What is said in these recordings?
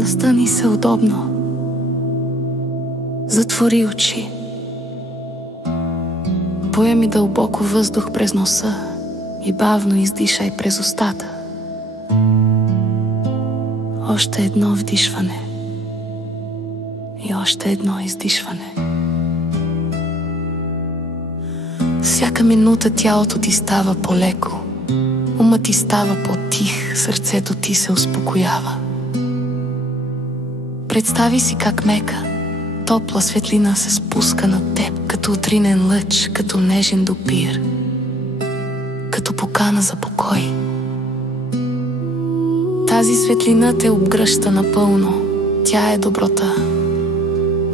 Настани се удобно. Затвори очи. Поеми дълбоко въздух през носа и бавно издишай през устата. Още едно вдишване и още едно издишване. Всяка минута тялото ти става по-леко, умът ти става по-тих, сърцето ти се успокоява. Представи си как мека, топла светлина се спуска над теб, като утринен лъч, като нежен допир, като покана за покой. Тази светлина те обгръща напълно. Тя е доброта,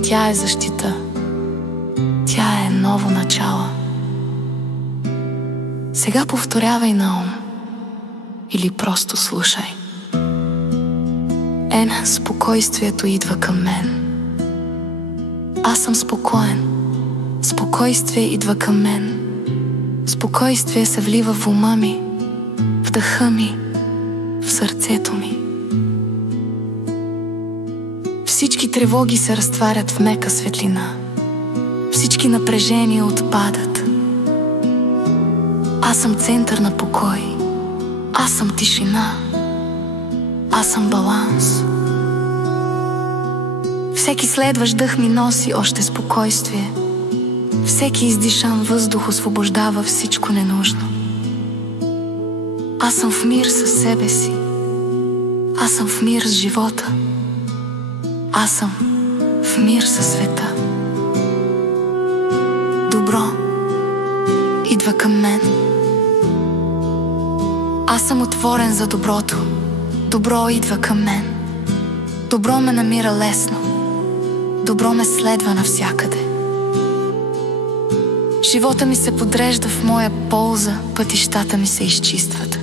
тя е защита, тя е ново начало. Сега повторявай на ум или просто слушай. Спокойствието идва към мен. Аз съм спокоен. Спокойствие идва към мен. Спокойствие се влива в ума ми, в дъха ми, в сърцето ми. Всички тревоги се разтварят в мека светлина. Всички напрежения отпадат. Аз съм център на покой. Аз съм тишина. Аз съм баланс. Всеки следващ дъх ми носи още спокойствие. Всеки издишан въздух освобождава всичко ненужно. Аз съм в мир със себе си. Аз съм в мир с живота. Аз съм в мир със света. Добро идва към мен. Аз съм отворен за доброто. Добро идва към мен. Добро ме намира лесно. Добро ме следва навсякъде. Живота ми се подрежда в моя полза, пътищата ми се изчистват.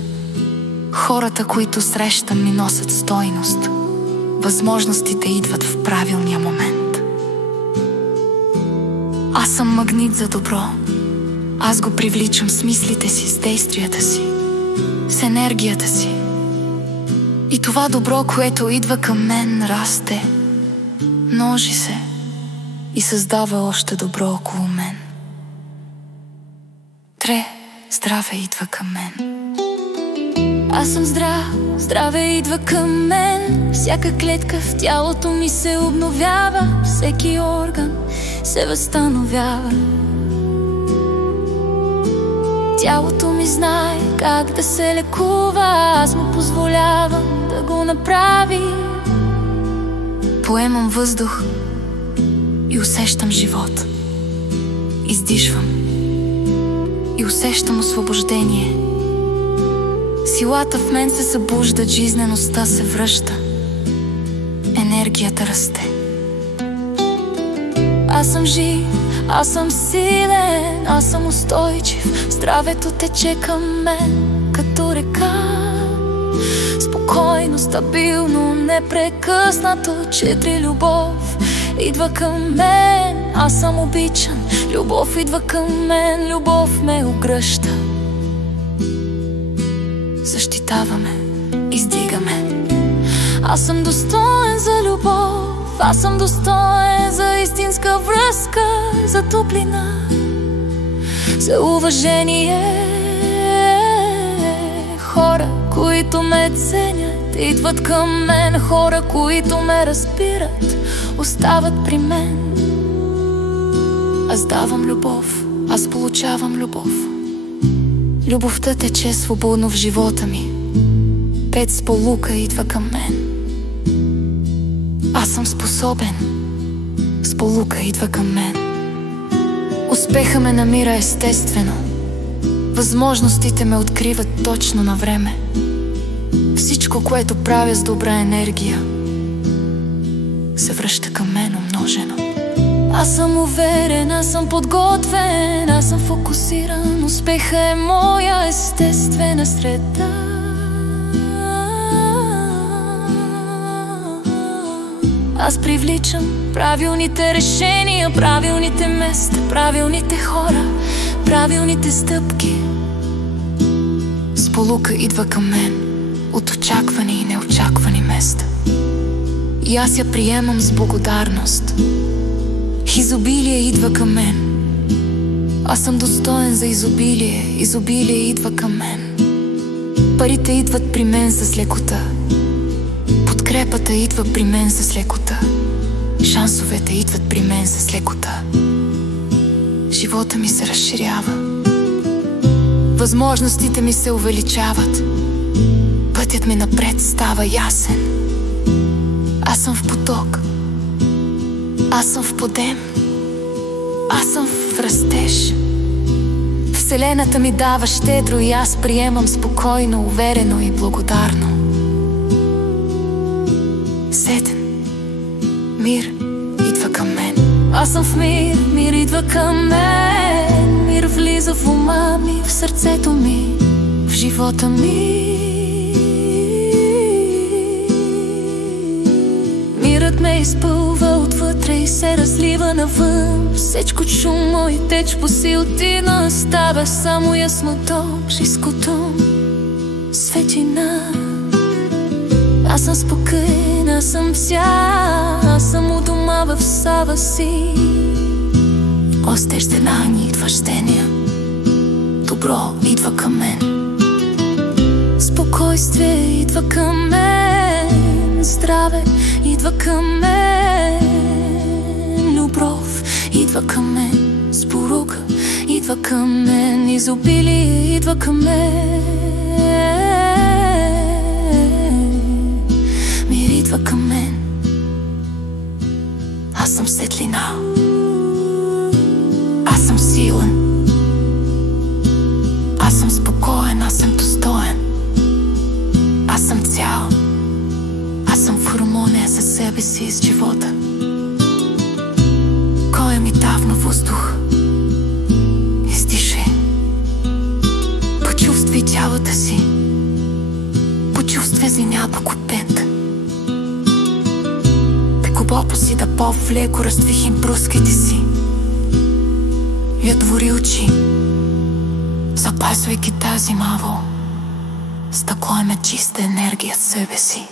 Хората, които срещам, ми носят стойност. Възможностите идват в правилния момент. Аз съм магнит за добро. Аз го привличам с мислите си, с действията си, с енергията си. И това добро, което идва към мен, расте, множи се и създава още добро около мен. Здраве идва към мен. Аз съм здрав, здраве идва към мен. Всяка клетка в тялото ми се обновява. Всеки орган се възстановява. Тялото ми знае как да се лекува. Аз му позволявам да го направи. Поемам въздух и усещам живот. Издишвам и усещам освобождение. Силата в мен се събужда, жизнеността се връща, енергията расте. Аз съм жив, аз съм силен, аз съм устойчив. Здравето тече към мен като река. Спокойно, стабилно, непрекъснато. 4 любов идва към мен. Аз съм обичан, любов идва към мен. Любов ме огръща. Защитаваме, издигаме. Аз съм достоен за любов. Аз съм достоен за истинска връзка, за топлина, за уважение. Хора, които ме ценят, идват към мен. Хора, които ме разбират, остават при мен. Аз давам любов, аз получавам любов. Любовта тече свободно в живота ми. Пет сполука идва към мен. Аз съм способен. Сполука идва към мен. Успеха ме намира естествено. Възможностите ме откриват точно на време. Всичко, което правя с добра енергия, се връща към мен умножено. Аз съм уверен, аз съм подготвен, аз съм фокусиран. Успеха е моя естествена среда. Аз привличам правилните решения, правилните места, правилните хора, правилните стъпки. Сполука идва към мен от очаквани и неочаквани места. и аз я приемам с благодарност. Изобилие идва към мен. Аз съм достоен за изобилие. Изобилие идва към мен. Парите идват при мен с лекота. Подкрепата идва при мен с лекота. Шансовете идват при мен с лекота. Живота ми се разширява. Възможностите ми се увеличават. Пътят ми напред става ясен. Аз съм в поток. Аз съм в подем. Аз съм в растеж. Вселената ми дава щедро и аз приемам спокойно, уверено и благодарно. Сетен мир идва към мен. Аз съм в мир, мир идва към мен. Мир влиза в ума ми, в сърцето ми, в живота ми. Мирът ме изпълва отвътре и се разлива навън. Всичко чумо и теч по силтина. Става само яснота, близкото светлина. Аз съм спокоен, аз съм вся. Аз съм у дома в сава си. Остеждена идва щения. Добро идва към мен. Спокойствие идва към мен. Здраве идва към мен. Любов идва към мен. Спорука идва към мен. Изобилие идва към мен. Мир идва към мен. Аз съм светлина. Аз съм силен. Аз съм спокоен. Аз съм достоен. Аз съм цял. Аз съм в хармония със себе си и с живота. Кой ми давно въздух. Издишай. Почувствай тялата си. Почувствай земята от пет. Пекобопо си да по-влеко раздвихим пруските си. И отвори очи, запазвайки тази маво. С такова чиста енергия в себе си.